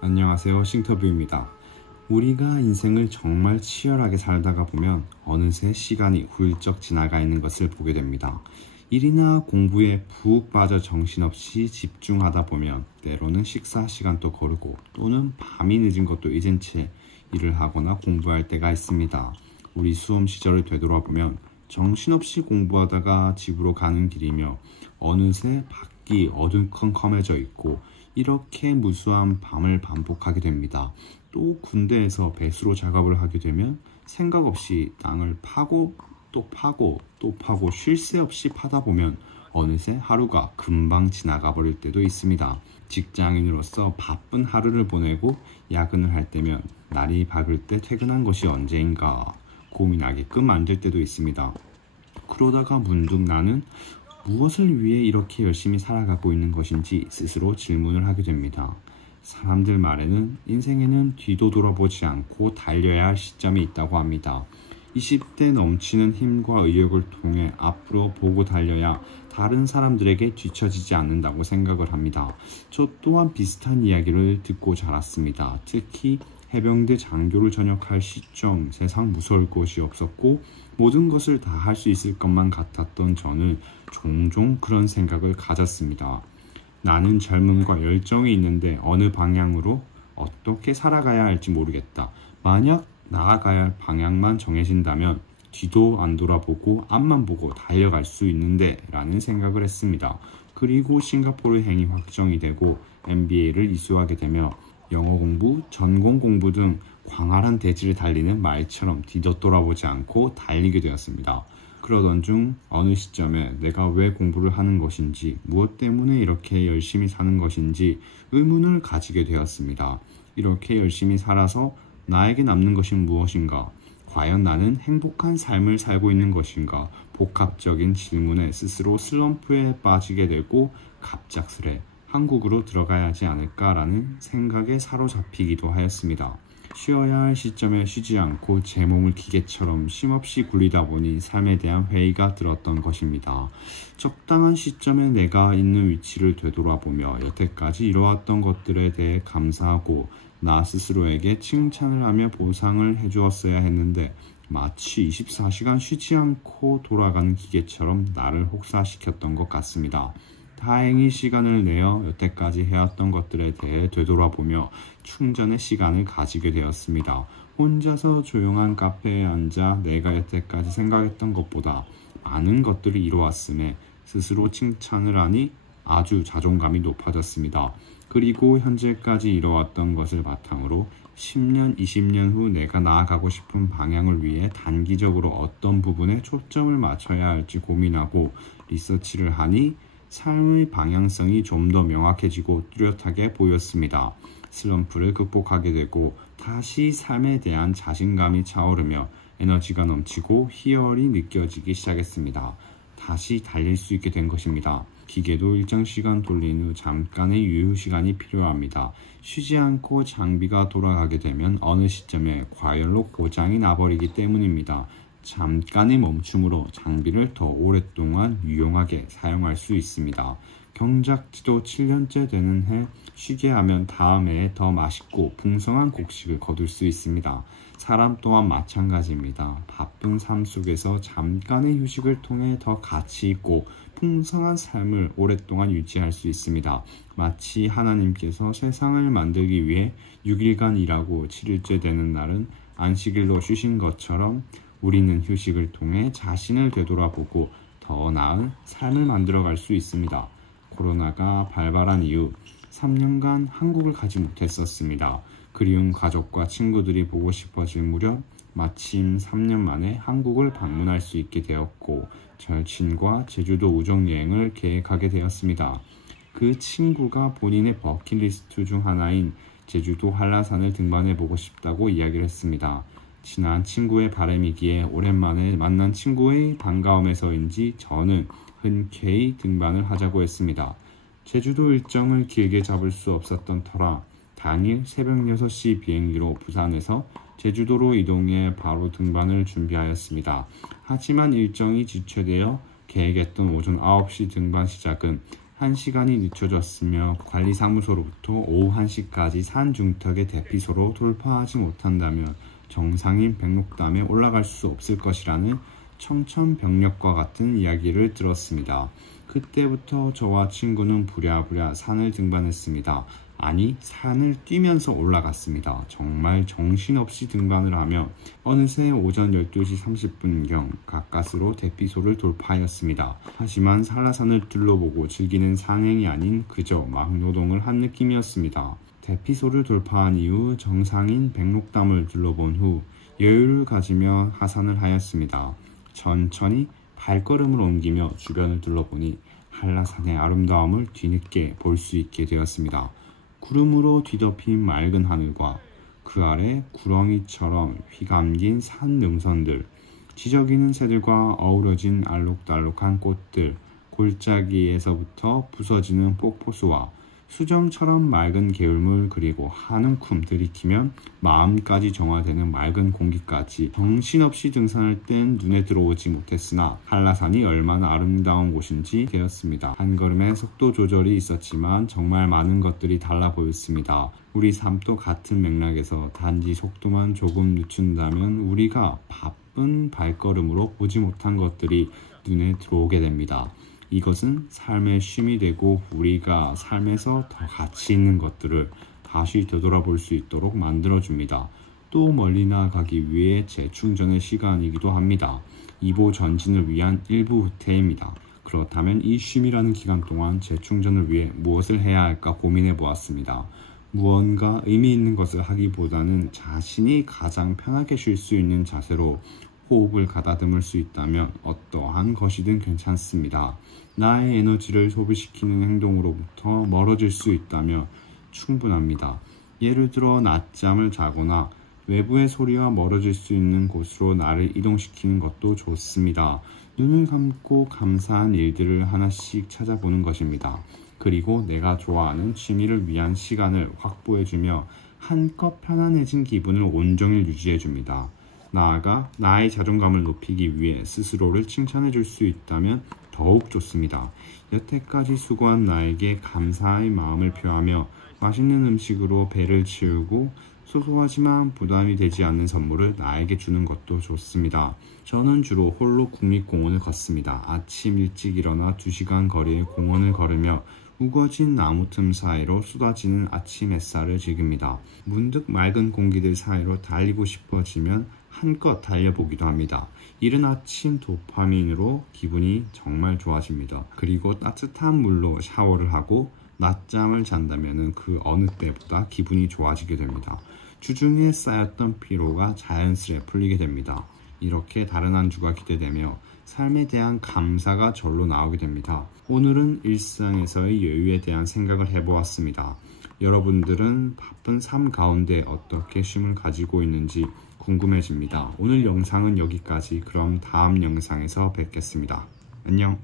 안녕하세요, 싱터뷰입니다. 우리가 인생을 정말 치열하게 살다가 보면 어느새 시간이 훌쩍 지나가 있는 것을 보게 됩니다. 일이나 공부에 푹 빠져 정신없이 집중하다 보면 때로는 식사 시간도 거르고 또는 밤이 늦은 것도 잊은 채 일을 하거나 공부할 때가 있습니다. 우리 수험 시절을 되돌아보면 정신없이 공부하다가 집으로 가는 길이며 어느새 밖이 어두컴컴해져 있고 이렇게 무수한 밤을 반복하게 됩니다. 또 군대에서 배수로 작업을 하게 되면 생각 없이 땅을 파고 또 파고 또 파고 쉴 새 없이 파다 보면 어느새 하루가 금방 지나가 버릴 때도 있습니다. 직장인으로서 바쁜 하루를 보내고 야근을 할 때면 날이 밝을 때 퇴근한 것이 언제인가 고민하게끔 만들 때도 있습니다. 그러다가 문득 나는 무엇을 위해 이렇게 열심히 살아가고 있는 것인지 스스로 질문을 하게 됩니다. 사람들 말에는 인생에는 뒤도 돌아보지 않고 달려야 할 시점이 있다고 합니다. 20대 넘치는 힘과 의욕을 통해 앞으로 보고 달려야 다른 사람들에게 뒤처지지 않는다고 생각을 합니다. 저 또한 비슷한 이야기를 듣고 자랐습니다. 특히 해병대 장교를 전역할 시점 세상 무서울 것이 없었고 모든 것을 다 할 수 있을 것만 같았던 저는 종종 그런 생각을 가졌습니다. 나는 젊음과 열정이 있는데 어느 방향으로 어떻게 살아가야 할지 모르겠다. 만약 나아가야 할 방향만 정해진다면 뒤도 안 돌아보고 앞만 보고 달려갈 수 있는데 라는 생각을 했습니다. 그리고 싱가포르 행이 확정이 되고 MBA를 이수하게 되며 영어 공부, 전공 공부 등 광활한 대지를 달리는 말처럼 뒤도 돌아보지 않고 달리게 되었습니다. 그러던 중 어느 시점에 내가 왜 공부를 하는 것인지, 무엇 때문에 이렇게 열심히 사는 것인지 의문을 가지게 되었습니다. 이렇게 열심히 살아서 나에게 남는 것은 무엇인가? 과연 나는 행복한 삶을 살고 있는 것인가? 복합적인 질문에 스스로 슬럼프에 빠지게 되고 갑작스레 한국으로 들어가야 하지 않을까라는 생각에 사로잡히기도 하였습니다. 쉬어야 할 시점에 쉬지 않고 제 몸을 기계처럼 쉼없이 굴리다 보니 삶에 대한 회의가 들었던 것입니다. 적당한 시점에 내가 있는 위치를 되돌아보며 여태까지 이뤄왔던 것들에 대해 감사하고 나 스스로에게 칭찬을 하며 보상을 해주었어야 했는데 마치 24시간 쉬지 않고 돌아가는 기계처럼 나를 혹사시켰던 것 같습니다. 다행히 시간을 내어 여태까지 해왔던 것들에 대해 되돌아보며 충전의 시간을 가지게 되었습니다. 혼자서 조용한 카페에 앉아 내가 여태까지 생각했던 것보다 많은 것들을 이루었음에 스스로 칭찬을 하니 아주 자존감이 높아졌습니다. 그리고 현재까지 이뤄왔던 것을 바탕으로 10년, 20년 후 내가 나아가고 싶은 방향을 위해 단기적으로 어떤 부분에 초점을 맞춰야 할지 고민하고 리서치를 하니 삶의 방향성이 좀 더 명확해지고 뚜렷하게 보였습니다. 슬럼프를 극복하게 되고 다시 삶에 대한 자신감이 차오르며 에너지가 넘치고 희열이 느껴지기 시작했습니다. 다시 달릴 수 있게 된 것입니다. 기계도 일정 시간 돌린 후 잠깐의 유휴 시간이 필요합니다. 쉬지 않고 장비가 돌아가게 되면 어느 시점에 과열로 고장이 나버리기 때문입니다. 잠깐의 멈춤으로 장비를 더 오랫동안 유용하게 사용할 수 있습니다. 경작지도 7년째 되는 해 쉬게 하면 다음 해에 더 맛있고 풍성한 곡식을 거둘 수 있습니다. 사람 또한 마찬가지입니다. 바쁜 삶 속에서 잠깐의 휴식을 통해 더 가치 있고 풍성한 삶을 오랫동안 유지할 수 있습니다. 마치 하나님께서 세상을 만들기 위해 6일간 일하고 7일째 되는 날은 안식일로 쉬신 것처럼 우리는 휴식을 통해 자신을 되돌아보고 더 나은 삶을 만들어갈 수 있습니다. 코로나가 발발한 이후 3년간 한국을 가지 못했었습니다. 그리운 가족과 친구들이 보고 싶어질 무렵 마침 3년 만에 한국을 방문할 수 있게 되었고 절친과 제주도 우정여행을 계획하게 되었습니다. 그 친구가 본인의 버킷리스트 중 하나인 제주도 한라산을 등반해보고 싶다고 이야기를 했습니다. 친한 친구의 바람이기에 오랜만에 만난 친구의 반가움에서인지 저는 흔쾌히 등반을 하자고 했습니다. 제주도 일정을 길게 잡을 수 없었던 터라 당일 새벽 6시 비행기로 부산에서 제주도로 이동해 바로 등반을 준비하였습니다. 하지만 일정이 지체되어 계획했던 오전 9시 등반 시작은 1시간이 늦춰졌으며 관리사무소로부터 오후 1시까지 산 중턱의 대피소로 돌파하지 못한다면 정상인 백록담에 올라갈 수 없을 것이라는 청천벽력과 같은 이야기를 들었습니다. 그때부터 저와 친구는 부랴부랴 산을 등반했습니다. 아니, 산을 뛰면서 올라갔습니다. 정말 정신없이 등반을 하며 어느새 오전 12시 30분경 가까스로 대피소를 돌파하였습니다. 하지만 한라산을 둘러보고 즐기는 산행이 아닌 그저 막노동을 한 느낌이었습니다. 대피소를 돌파한 이후 정상인 백록담을 둘러본 후 여유를 가지며 하산을 하였습니다. 천천히 발걸음을 옮기며 주변을 둘러보니 한라산의 아름다움을 뒤늦게 볼 수 있게 되었습니다. 구름으로 뒤덮인 맑은 하늘과 그 아래 구렁이처럼 휘감긴 산 능선들, 지저귀는 새들과 어우러진 알록달록한 꽃들, 골짜기에서부터 부서지는 폭포수와 수정처럼 맑은 개울물, 그리고 한 움큼 들이키면 마음까지 정화되는 맑은 공기까지 정신없이 등산할 땐 눈에 들어오지 못했으나 한라산이 얼마나 아름다운 곳인지 되었습니다. 한 걸음의 속도 조절이 있었지만 정말 많은 것들이 달라 보였습니다. 우리 삶도 같은 맥락에서 단지 속도만 조금 늦춘다면 우리가 바쁜 발걸음으로 보지 못한 것들이 눈에 들어오게 됩니다. 이것은 삶의 쉼이 되고 우리가 삶에서 더 가치 있는 것들을 다시 되돌아볼 수 있도록 만들어줍니다. 또 멀리 나아가기 위해 재충전의 시간이기도 합니다. 이보 전진을 위한 일부 후퇴입니다. 그렇다면 이 쉼이라는 기간 동안 재충전을 위해 무엇을 해야 할까 고민해 보았습니다. 무언가 의미 있는 것을 하기보다는 자신이 가장 편하게 쉴 수 있는 자세로 호흡을 가다듬을 수 있다면 어떠한 것이든 괜찮습니다. 나의 에너지를 소비시키는 행동으로부터 멀어질 수 있다면 충분합니다. 예를 들어 낮잠을 자거나 외부의 소리와 멀어질 수 있는 곳으로 나를 이동시키는 것도 좋습니다. 눈을 감고 감사한 일들을 하나씩 찾아보는 것입니다. 그리고 내가 좋아하는 취미를 위한 시간을 확보해주며 한껏 편안해진 기분을 온종일 유지해줍니다. 나아가 나의 자존감을 높이기 위해 스스로를 칭찬해 줄 수 있다면 더욱 좋습니다. 여태까지 수고한 나에게 감사의 마음을 표하며 맛있는 음식으로 배를 채우고 소소하지만 부담이 되지 않는 선물을 나에게 주는 것도 좋습니다. 저는 주로 홀로 국립공원을 걷습니다. 아침 일찍 일어나 2시간 거리의 공원을 걸으며 우거진 나무 틈 사이로 쏟아지는 아침 햇살을 즐깁니다. 문득 맑은 공기들 사이로 달리고 싶어지면 한껏 달려보기도 합니다. 이른 아침 도파민으로 기분이 정말 좋아집니다. 그리고 따뜻한 물로 샤워를 하고 낮잠을 잔다면 그 어느 때보다 기분이 좋아지게 됩니다. 주중에 쌓였던 피로가 자연스레 풀리게 됩니다. 이렇게 다른 한 주가 기대되며 삶에 대한 감사가 절로 나오게 됩니다. 오늘은 일상에서의 여유에 대한 생각을 해보았습니다. 여러분들은 바쁜 삶 가운데 어떻게 쉼을 가지고 있는지 궁금해집니다. 오늘 영상은 여기까지. 그럼 다음 영상에서 뵙겠습니다. 안녕.